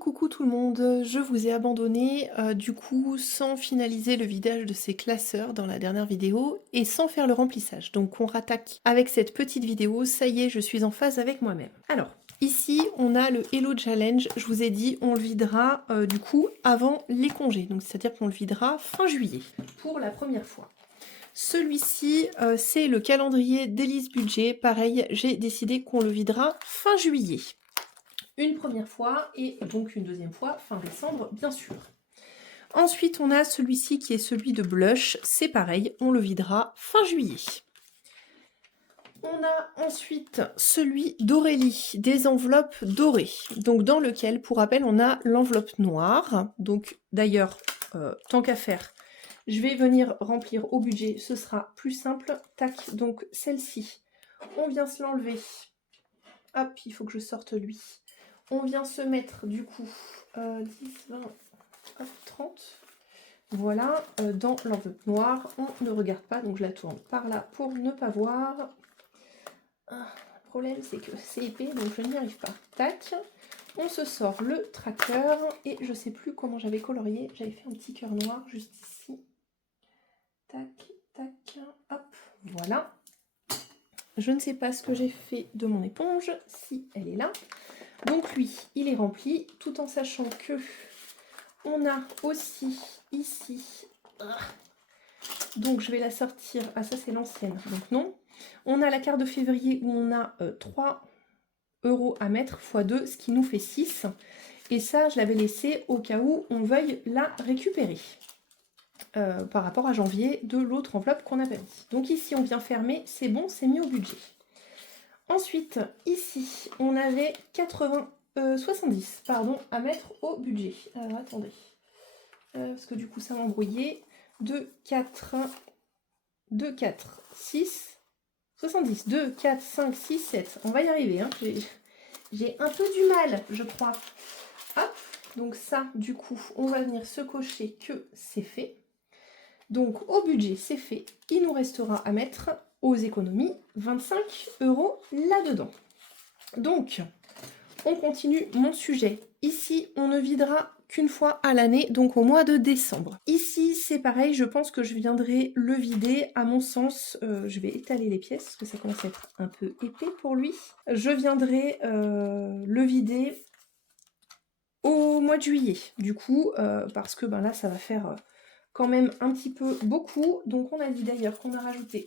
Coucou tout le monde, je vous ai abandonné du coup sans finaliser le vidage de ces classeurs dans la dernière vidéo et sans faire le remplissage. Donc on rattaque avec cette petite vidéo, ça y est, je suis en phase avec moi-même. Alors, ici on a le Hello Challenge, je vous ai dit on le videra du coup avant les congés, donc c'est-à-dire qu'on le videra fin juillet pour la première fois. Celui-ci, c'est le calendrier d'Élise Budget, pareil, j'ai décidé qu'on le videra fin juillet. Une première fois et donc une deuxième fois fin décembre bien sûr. Ensuite on a celui-ci qui est celui de Blush, c'est pareil, on le videra fin juillet. On a ensuite celui d'Aurélie, des enveloppes dorées, donc dans lequel, pour rappel, on a l'enveloppe noire. Donc d'ailleurs, tant qu'à faire, je vais venir remplir au budget, ce sera plus simple. Tac, donc celle-ci, on vient se l'enlever. Hop, il faut que je sorte lui. On vient se mettre du coup 10, 20, hop, 30. Voilà, dans l'enveloppe noire, on ne regarde pas, donc je la tourne par là pour ne pas voir. Le problème c'est que c'est épais, donc je n'y arrive pas. Tac, on se sort le tracker, et je sais plus comment j'avais colorié, j'avais fait un petit cœur noir juste ici. Tac, tac, hop, voilà. Je ne sais pas ce que j'ai fait de mon éponge, si elle est là. Donc lui, il est rempli, tout en sachant que on a aussi ici, donc je vais la sortir, ah ça c'est l'ancienne, donc non. On a la carte de février où on a 3 € à mettre x 2, ce qui nous fait 6. Et ça, je l'avais laissé au cas où on veuille la récupérer. Par rapport à janvier de l'autre enveloppe qu'on avait mis. Donc ici, on vient fermer, c'est bon, c'est mis au budget. Ensuite, ici, on avait 70 pardon, à mettre au budget. Alors, attendez. Parce que du coup, ça m'a embrouillé. 2, 4, 6, 70. 2, 4, 5, 6, 7. On va y arriver. Hein. J'ai un peu du mal, je crois. Hop. Donc ça, du coup, on va venir se cocher que c'est fait. Donc, au budget, c'est fait. Il nous restera à mettre aux économies 25 € là-dedans. Donc, on continue mon sujet. Ici, on ne videra qu'une fois à l'année, donc au mois de décembre. Ici, c'est pareil, je pense que je viendrai le vider, à mon sens, je vais étaler les pièces, parce que ça commence à être un peu épais pour lui. Je viendrai le vider au mois de juillet, du coup, parce que ben là, ça va faire quand même un petit peu beaucoup. Donc, on a dit d'ailleurs qu'on a rajouté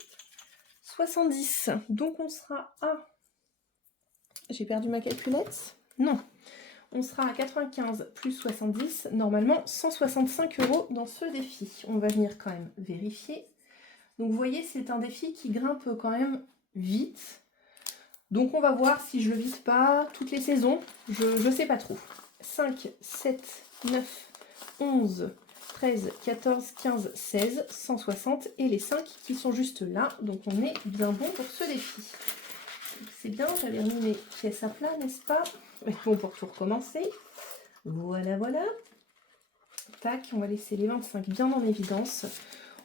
70, donc on sera à... J'ai perdu ma calculette? Non. On sera à 95 plus 70, normalement 165 € dans ce défi. On va venir quand même vérifier. Donc vous voyez, c'est un défi qui grimpe quand même vite. Donc on va voir si je le vide pas toutes les saisons. Je sais pas trop. 5, 7, 9, 11, 13, 14, 15, 16, 160 et les 5 qui sont juste là. Donc on est bien bon pour ce défi. C'est bien, j'avais remis mes pièces à plat, n'est-ce pas? Bon, pour tout recommencer. Voilà, voilà. Tac, on va laisser les 25 bien en évidence.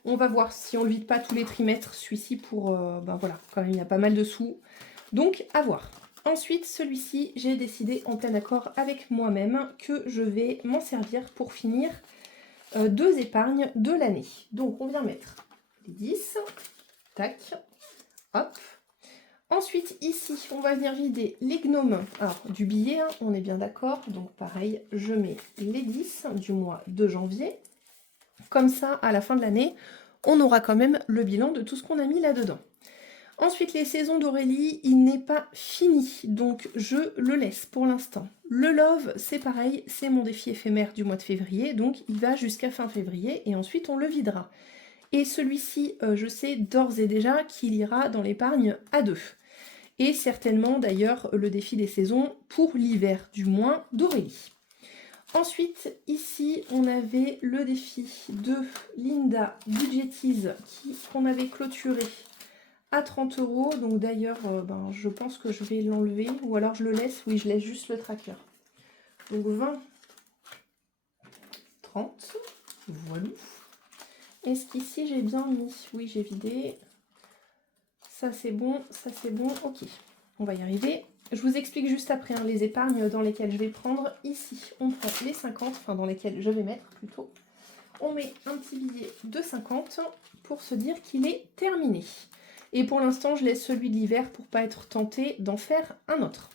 On va voir si on ne le vide pas tous les trimestres, celui-ci pour... ben voilà, quand même, il y a pas mal de sous. Donc, à voir. Ensuite, celui-ci, j'ai décidé, en plein accord avec moi-même, que je vais m'en servir pour finir 2 épargnes de l'année. Donc, on vient mettre les 10. Tac. Hop. Ensuite, ici, on va venir vider les gnomes. Alors, du billet, hein, on est bien d'accord. Donc, pareil, je mets les 10 du mois de janvier. Comme ça, à la fin de l'année, on aura quand même le bilan de tout ce qu'on a mis là-dedans. Ensuite, les saisons d'Aurélie, il n'est pas fini. Donc, je le laisse pour l'instant. Le Love, c'est pareil, c'est mon défi éphémère du mois de février. Donc, il va jusqu'à fin février et ensuite, on le videra. Et celui-ci, je sais d'ores et déjà qu'il ira dans l'épargne à 2. Et certainement d'ailleurs le défi des saisons pour l'hiver du moins d'Aurélie. Ensuite, ici, on avait le défi de Linda Budgetise qu'on avait clôturé à 30 €. Donc d'ailleurs, ben, je pense que je vais l'enlever ou alors je le laisse. Oui, je laisse juste le tracker. Donc 20, 30, voilà. Est-ce qu'ici j'ai bien mis? Oui, j'ai vidé. Ça c'est bon, ok. on va y arriver. Je vous explique juste après hein, les épargnes dans lesquelles je vais prendre. Ici, on prend les 50, enfin dans lesquelles je vais mettre plutôt. On met un petit billet de 50 pour se dire qu'il est terminé. Et pour l'instant, je laisse celui de l'hiver pour pas être tentée d'en faire un autre.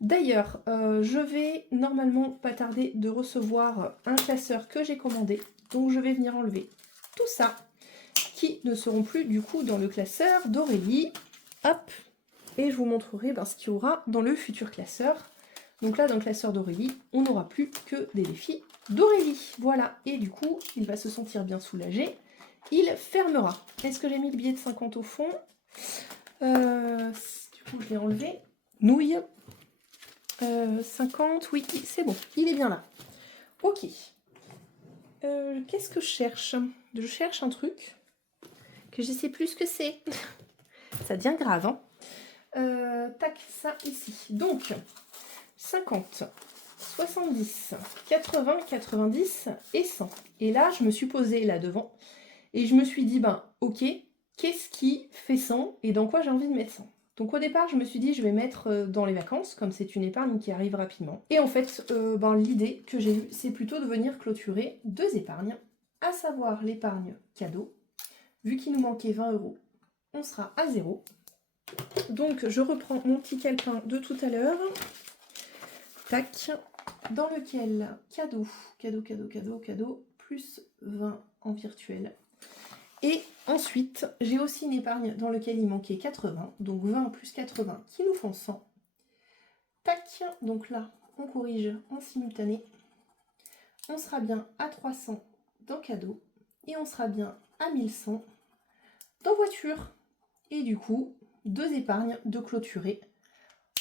D'ailleurs, je vais normalement pas tarder de recevoir un classeur que j'ai commandé. Donc je vais venir enlever tout ça, qui ne seront plus du coup dans le classeur d'Aurélie. Hop, et je vous montrerai ce qu'il y aura dans le futur classeur. Donc là, dans le classeur d'Aurélie, on n'aura plus que des défis d'Aurélie. Voilà, et du coup, il va se sentir bien soulagé. Il fermera. Est-ce que j'ai mis le billet de 50 au fond? Du coup, je l'ai enlevé. Nouille. 50, oui, c'est bon, il est bien là. Ok. Qu'est-ce que je cherche? Je cherche un truc que je sais plus ce que c'est. Ça devient grave, hein. Tac, ça ici. Donc, 50, 70, 80, 90 et 100. Et là, je me suis posée là devant et je me suis dit, ok, qu'est-ce qui fait 100 et dans quoi j'ai envie de mettre 100? Donc au départ, je me suis dit, je vais mettre dans les vacances, comme c'est une épargne qui arrive rapidement. Et en fait, l'idée que j'ai eue, c'est plutôt de venir clôturer 2 épargnes, à savoir l'épargne cadeau. Vu qu'il nous manquait 20 €, on sera à 0. Donc je reprends mon petit calepin de tout à l'heure. Tac. Dans lequel cadeau, plus 20 en virtuel. Et ensuite, j'ai aussi une épargne dans laquelle il manquait 80, donc 20 plus 80 qui nous font 100. Tac, donc là, on corrige en simultané. On sera bien à 300 dans cadeau et on sera bien à 1100 dans voiture. Et du coup, 2 épargnes de clôturer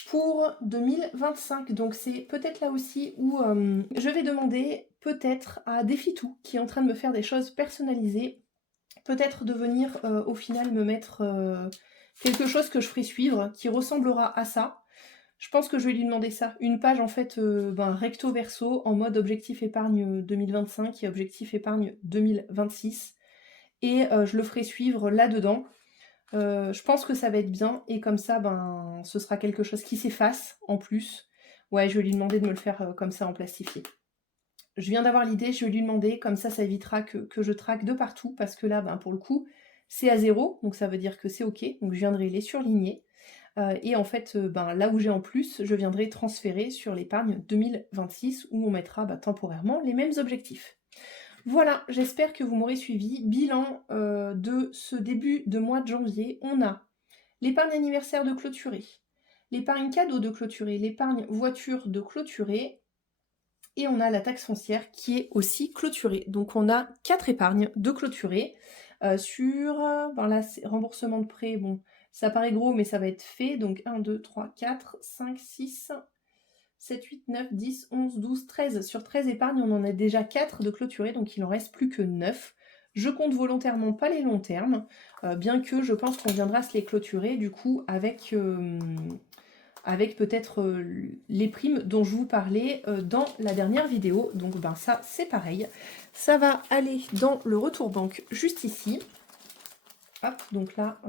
pour 2025. Donc c'est peut-être là aussi où je vais demander peut-être à Défitou, qui est en train de me faire des choses personnalisées, peut-être de venir au final me mettre quelque chose que je ferai suivre, qui ressemblera à ça. Je pense que je vais lui demander ça. Une page en fait recto verso en mode objectif épargne 2025 et objectif épargne 2026. Et je le ferai suivre là-dedans. Je pense que ça va être bien et comme ça, ce sera quelque chose qui s'efface en plus. Ouais, je vais lui demander de me le faire comme ça en plastifié. Je viens d'avoir l'idée, je vais lui demander, comme ça évitera que je traque de partout, parce que là, pour le coup, c'est à 0, donc ça veut dire que c'est ok, donc je viendrai les surligner. Et en fait, là où j'ai en plus, je viendrai transférer sur l'épargne 2026, où on mettra temporairement les mêmes objectifs. Voilà, j'espère que vous m'aurez suivi. Bilan de ce début de mois de janvier, on a l'épargne anniversaire de clôturer, l'épargne cadeau de clôturer, l'épargne voiture de clôturer, et on a la taxe foncière qui est aussi clôturée. Donc on a 4 épargnes de clôturer sur, là c'est remboursement de prêt, bon ça paraît gros mais ça va être fait, donc 1, 2, 3, 4, 5, 6, 7, 8, 9, 10, 11, 12, 13. Sur 13 épargnes, on en a déjà 4 de clôturés, donc il en reste plus que 9. Je compte volontairement pas les longs termes, bien que je pense qu'on viendra se les clôturer du coup avec peut-être les primes dont je vous parlais dans la dernière vidéo. Donc ça c'est pareil. Ça va aller dans le retour banque juste ici. Hop, donc là,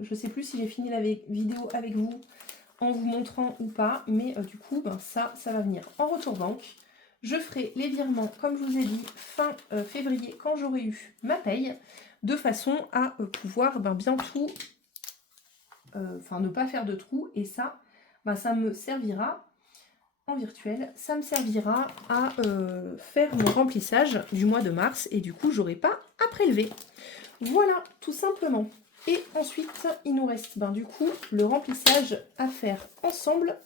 je sais plus si j'ai fini la vidéo avec vous en vous montrant ou pas, mais du coup ça va venir en retour banque. Je ferai les virements comme je vous ai dit fin février quand j'aurai eu ma paye, de façon à pouvoir bien tout, ne pas faire de trous, et ça ça me servira en virtuel, ça me servira à faire mon remplissage du mois de mars, et du coup j'aurai pas à prélever. Voilà, tout simplement. Et ensuite, il nous reste du coup le remplissage à faire ensemble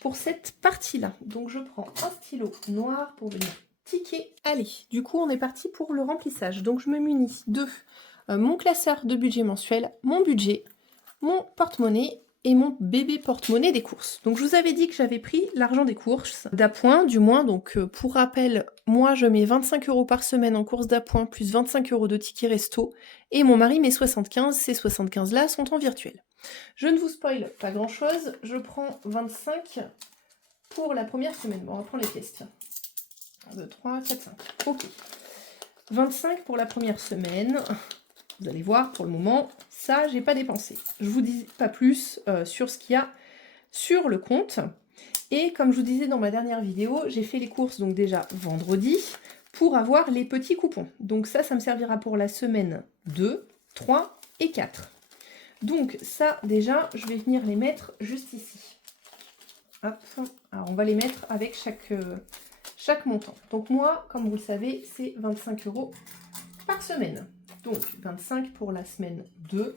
pour cette partie-là. Donc je prends un stylo noir pour venir ticker. Allez, du coup on est parti pour le remplissage. Donc je me munis de mon classeur de budget mensuel, mon budget, mon porte-monnaie et mon bébé porte-monnaie des courses. Donc je vous avais dit que j'avais pris l'argent des courses d'appoint, du moins. Donc pour rappel, moi je mets 25 € par semaine en courses d'appoint, plus 25 € de tickets resto, et mon mari met 75, ces 75 là sont en virtuel. Je ne vous spoil pas grand chose, je prends 25 pour la première semaine. Bon, on reprend les pièces, tiens. 1, 2, 3, 4, 5. Ok. 25 pour la première semaine. Vous allez voir, pour le moment, ça, j'ai pas dépensé. Je vous dis pas plus sur ce qu'il y a sur le compte. Et comme je vous disais dans ma dernière vidéo, j'ai fait les courses donc déjà vendredi pour avoir les petits coupons. Donc ça me servira pour la semaine 2, 3 et 4. Donc ça déjà, je vais venir les mettre juste ici. Hop. Alors on va les mettre avec chaque montant. Donc moi, comme vous le savez, c'est 25 € par semaine. Donc 25 pour la semaine 2,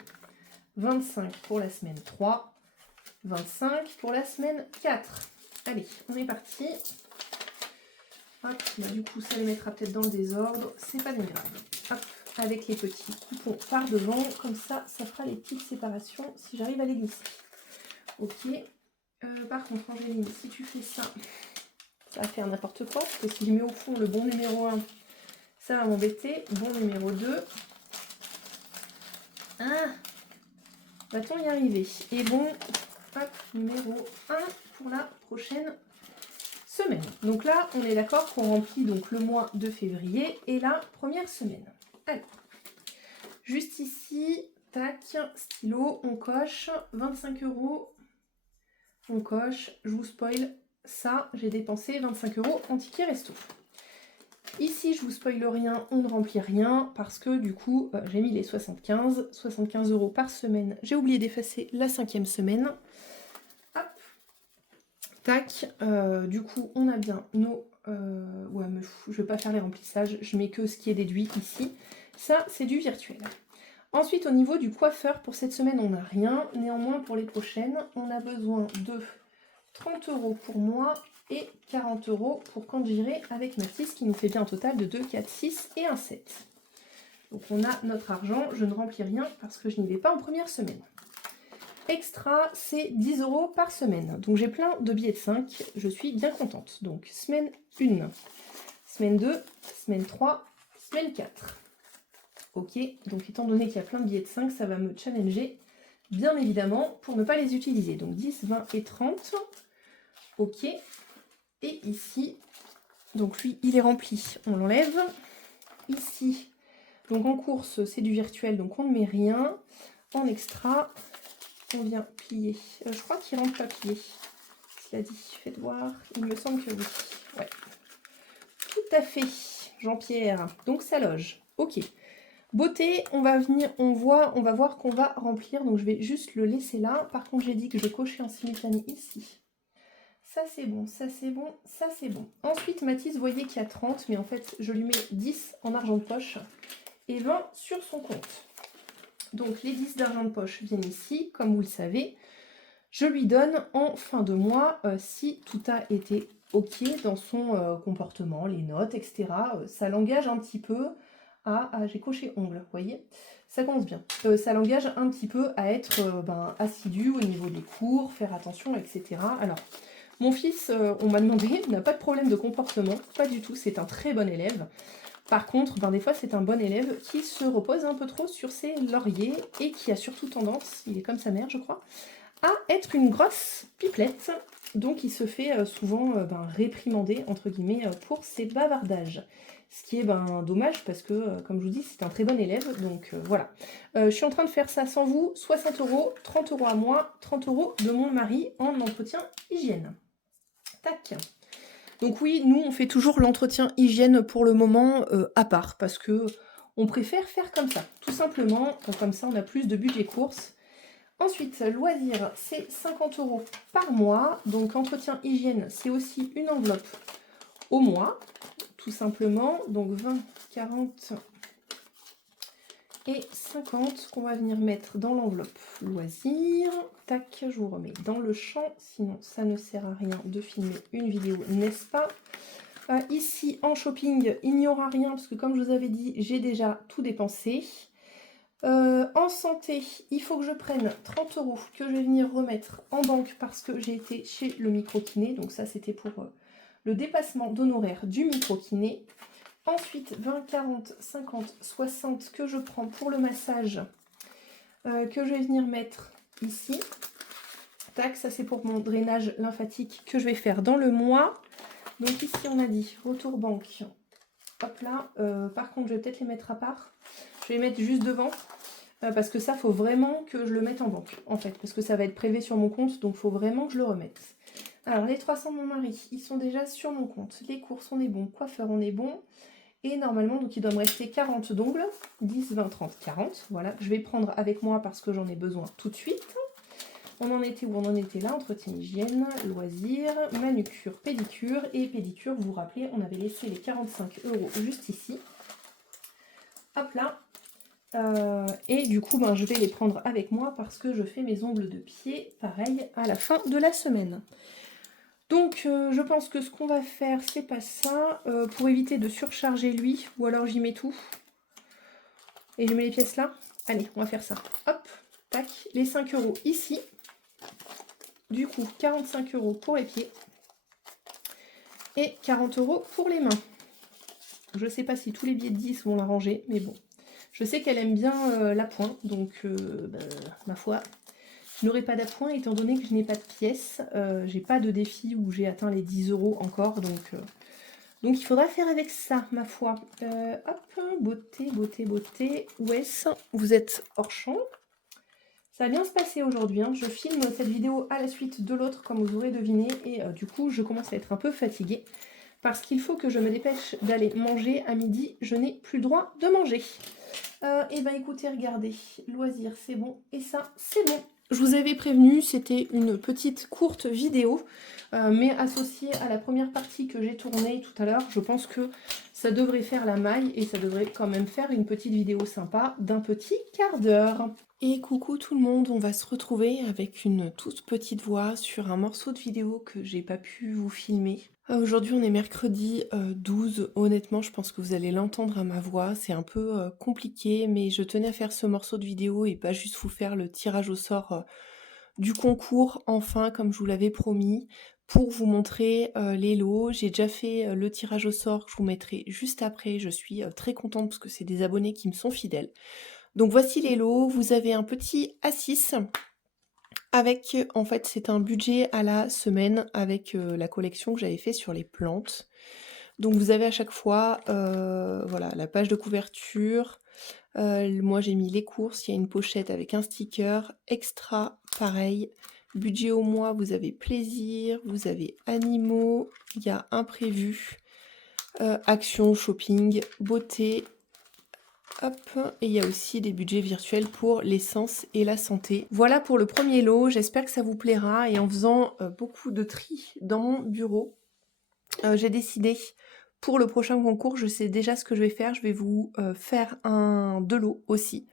25 pour la semaine 3, 25 pour la semaine 4. Allez, on est parti. Hop, bah, du coup, ça les mettra peut-être dans le désordre. C'est pas bien grave. Hop, avec les petits coupons par devant. Comme ça, ça fera les petites séparations si j'arrive à les glisser. Ok. Par contre, Angéline, si tu fais ça, ça va faire n'importe quoi. Parce que si je mets au fond le bon numéro 1, ça va m'embêter. Bon numéro 2. Ah, va-t-on y arriver? Et bon, hop, numéro 1 pour la prochaine semaine. Donc là, on est d'accord qu'on remplit donc le mois de février et la première semaine. Alors, juste ici, tac, stylo, on coche, 25 €, on coche, je vous spoil, ça, j'ai dépensé 25 € en ticket resto. Ici, je vous spoil rien, on ne remplit rien, parce que du coup, j'ai mis les 75 € par semaine. J'ai oublié d'effacer la 5e semaine. Hop. Tac, du coup, on a bien nos... ouais, mais je vais pas faire les remplissages, je mets que ce qui est déduit ici. Ça, c'est du virtuel. Ensuite, au niveau du coiffeur, pour cette semaine, on n'a rien. Néanmoins, pour les prochaines, on a besoin de 30 € pour moi et 40 € pour quand j'irai avec Mathis, qui nous fait bien un total de 2, 4, 6 et un 7. Donc on a notre argent, je ne remplis rien parce que je n'y vais pas en première semaine. Extra, c'est 10 € par semaine. Donc j'ai plein de billets de 5, je suis bien contente. Donc semaine 1, semaine 2, semaine 3, semaine 4. Ok, donc étant donné qu'il y a plein de billets de 5, ça va me challenger, bien évidemment, pour ne pas les utiliser. Donc 10, 20 et 30. Ok. Et ici, donc lui, il est rempli, on l'enlève. Ici, donc en course, c'est du virtuel, donc on ne met rien. En extra, on vient plier. Je crois qu'il rentre pas plié. Cela dit, faites voir. Il me semble que oui. Ouais. Tout à fait, Jean-Pierre. Donc ça loge. Ok. Beauté, on va venir, on va voir qu'on va remplir. Donc je vais juste le laisser là. Par contre, j'ai dit que je cochais en simultané ici. Ça c'est bon, ça c'est bon, ça c'est bon. Ensuite, Mathis, vous voyez qu'il y a 30, mais en fait, je lui mets 10 en argent de poche et 20 sur son compte. Donc les 10 d'argent de poche viennent ici, comme vous le savez. Je lui donne en fin de mois, si tout a été ok dans son comportement, les notes, etc. Ça l'engage un petit peu à... Ah, j'ai coché ongles, vous voyez, ça commence bien. Ça l'engage un petit peu à être assidu au niveau des cours, faire attention, etc. Alors... Mon fils, on m'a demandé, n'a pas de problème de comportement, pas du tout, c'est un très bon élève. Par contre, des fois, c'est un bon élève qui se repose un peu trop sur ses lauriers et qui a surtout tendance, il est comme sa mère, je crois, à être une grosse pipelette. Donc, il se fait souvent réprimander, entre guillemets, pour ses bavardages. Ce qui est dommage parce que, comme je vous dis, c'est un très bon élève. Donc, voilà. Je suis en train de faire ça sans vous. 60 €, 30 € à moi, 30 € de mon mari en entretien hygiène. Tac. Donc oui, nous, on fait toujours l'entretien hygiène pour le moment à part, parce que on préfère faire comme ça, tout simplement. Comme ça, on a plus de budget course. Ensuite, loisirs, c'est 50 € par mois. Donc entretien hygiène, c'est aussi une enveloppe au mois, tout simplement. Donc 20, 40... et 50 qu'on va venir mettre dans l'enveloppe loisirs. Tac, je vous remets dans le champ, sinon ça ne sert à rien de filmer une vidéo, n'est-ce pas? Ici, en shopping, il n'y aura rien, parce que comme je vous avais dit, j'ai déjà tout dépensé. En santé, il faut que je prenne 30 € que je vais venir remettre en banque, parce que j'ai été chez le micro-kiné. Donc ça, c'était pour le dépassement d'honoraires du micro-kiné. Ensuite, 20, 40, 50, 60 que je prends pour le massage, que je vais venir mettre ici. Tac, ça c'est pour mon drainage lymphatique que je vais faire dans le mois. Donc ici, on a dit retour banque. Hop là. Par contre, je vais peut-être les mettre à part. Je vais les mettre juste devant. parce que ça, faut vraiment que je le mette en banque, en fait, parce que ça va être prélevé sur mon compte, donc faut vraiment que je le remette. Alors, les 300 de mon mari, ils sont déjà sur mon compte. Les courses, on est bon. Coiffeur, on est bon. Et normalement, donc il doit me rester 40 d'ongles. 10, 20, 30, 40. Voilà, je vais prendre avec moi parce que j'en ai besoin tout de suite. On en était où? On en était là, entretien hygiène, loisirs, manucure, pédicure. Et pédicure, vous vous rappelez, on avait laissé les 45 € juste ici. Hop là. Et du coup, ben, je vais les prendre avec moi parce que je fais mes ongles de pied, pareil, à la fin de la semaine. Donc, je pense que ce qu'on va faire, c'est pas ça. Pour éviter de surcharger lui, ou alors j'y mets tout. Et je mets les pièces là. Allez, on va faire ça. Hop, tac. Les 5 € ici. Du coup, 45 € pour les pieds. Et 40 € pour les mains. Je sais pas si tous les billets de 10 vont la ranger, mais bon. Je sais qu'elle aime bien l'appoint, donc ma foi, je n'aurai pas d'appoint étant donné que je n'ai pas de pièces. J'ai pas de défi où j'ai atteint les 10 € encore, donc il faudra faire avec ça, ma foi. Hop, beauté, beauté, beauté. Où est-ce? Vous êtes hors champ. Ça va bien se passer aujourd'hui, hein. Je filme cette vidéo à la suite de l'autre, comme vous aurez deviné, et du coup, je commence à être un peu fatiguée. Parce qu'il faut que je me dépêche d'aller manger à midi. Je n'ai plus le droit de manger. Et ben écoutez, regardez. Loisirs, c'est bon. Et ça, c'est bon. Je vous avais prévenu, c'était une petite courte vidéo. Mais associée à la première partie que j'ai tournée tout à l'heure. Je pense que ça devrait faire la maille. Et ça devrait quand même faire une petite vidéo sympa d'un petit quart d'heure. Et coucou tout le monde, on va se retrouver avec une toute petite voix sur un morceau de vidéo que j'ai pas pu vous filmer. Aujourd'hui on est mercredi 12, honnêtement je pense que vous allez l'entendre à ma voix, c'est un peu compliqué mais je tenais à faire ce morceau de vidéo et pas juste vous faire le tirage au sort du concours, enfin comme je vous l'avais promis, pour vous montrer les lots. J'ai déjà fait le tirage au sort que je vous mettrai juste après, je suis très contente parce que c'est des abonnés qui me sont fidèles. Donc voici les lots, vous avez un petit A6 avec, en fait c'est un budget à la semaine avec la collection que j'avais fait sur les plantes. Donc vous avez à chaque fois voilà, la page de couverture, moi j'ai mis les courses, il y a une pochette avec un sticker, extra pareil, budget au mois, vous avez plaisir, vous avez animaux, il y a imprévu, action, shopping, beauté. Hop, et il y a aussi des budgets virtuels pour l'essence et la santé. Voilà pour le premier lot, j'espère que ça vous plaira. Et en faisant beaucoup de tri dans mon bureau, j'ai décidé pour le prochain concours, je sais déjà ce que je vais faire. Je vais vous faire deux lots aussi.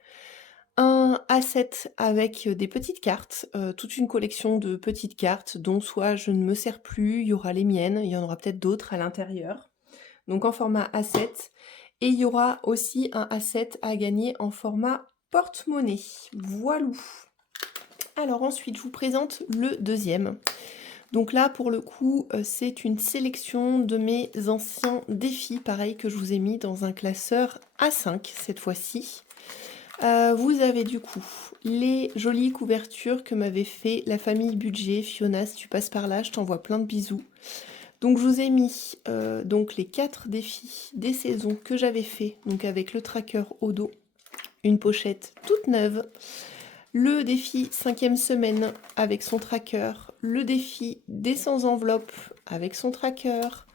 Un A7 avec des petites cartes, toute une collection de petites cartes dont soit je ne me sers plus, il y aura les miennes, il y en aura peut-être d'autres à l'intérieur. Donc en format A7. Et il y aura aussi un A7 à gagner en format porte-monnaie. Voilou. Alors ensuite, je vous présente le deuxième. Donc là, pour le coup, c'est une sélection de mes anciens défis, pareil, que je vous ai mis dans un classeur A5 cette fois-ci. Vous avez du coup les jolies couvertures que m'avait fait la famille Budget. Fiona, si tu passes par là, je t'envoie plein de bisous. Donc je vous ai mis donc les 4 défis des saisons que j'avais fait, donc avec le tracker au dos, une pochette toute neuve, le défi 5e semaine avec son tracker, le défi des 100 enveloppes avec son tracker,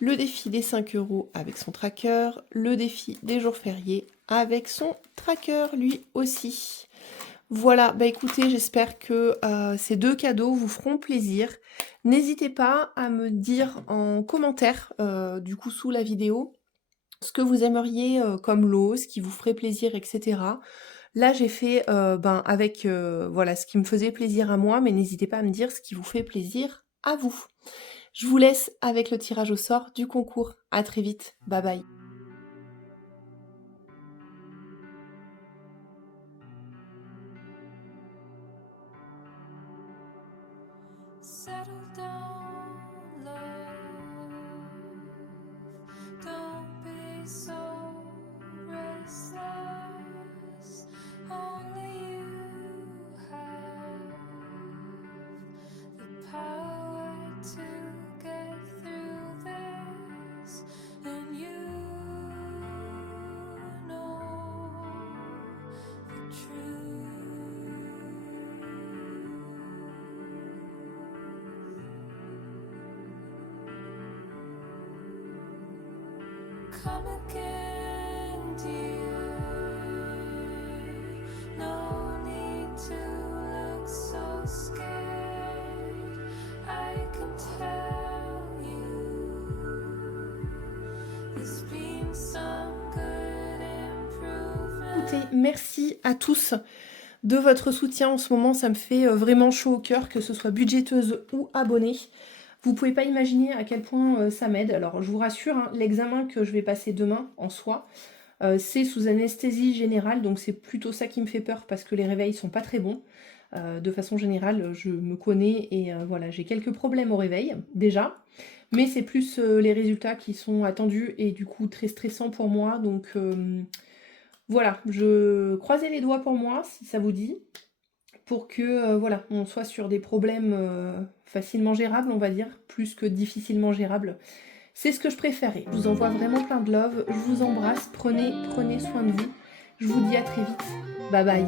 le défi des 5 € avec son tracker, le défi des jours fériés avec son tracker lui aussi. Voilà, bah écoutez, j'espère que ces deux cadeaux vous feront plaisir. N'hésitez pas à me dire en commentaire, du coup sous la vidéo, ce que vous aimeriez comme lot, ce qui vous ferait plaisir, etc. Là, j'ai fait avec voilà, ce qui me faisait plaisir à moi, mais n'hésitez pas à me dire ce qui vous fait plaisir à vous. Je vous laisse avec le tirage au sort du concours. À très vite, bye bye. Settle down, love. Don't be so restless. Only you have the power to get through this, and you know the truth. come again, dear. No need to look so scared. I can tell you there's been some good improvement. Écoutez, merci à tous de votre soutien en ce moment, ça me fait vraiment chaud au cœur, que ce soit budgéteuse ou abonnée. Vous pouvez pas imaginer à quel point ça m'aide. Alors je vous rassure, hein, l'examen que je vais passer demain en soi, c'est sous anesthésie générale, donc c'est plutôt ça qui me fait peur parce que les réveils sont pas très bons. De façon générale, je me connais et voilà, j'ai quelques problèmes au réveil déjà, mais c'est plus les résultats qui sont attendus et du coup très stressant pour moi, donc voilà, je croisais les doigts pour moi, si ça vous dit, pour que voilà, on soit sur des problèmes facilement gérables, on va dire, plus que difficilement gérables. C'est ce que je préférais. Je vous envoie vraiment plein de love, je vous embrasse, prenez soin de vous. Je vous dis à très vite. Bye bye.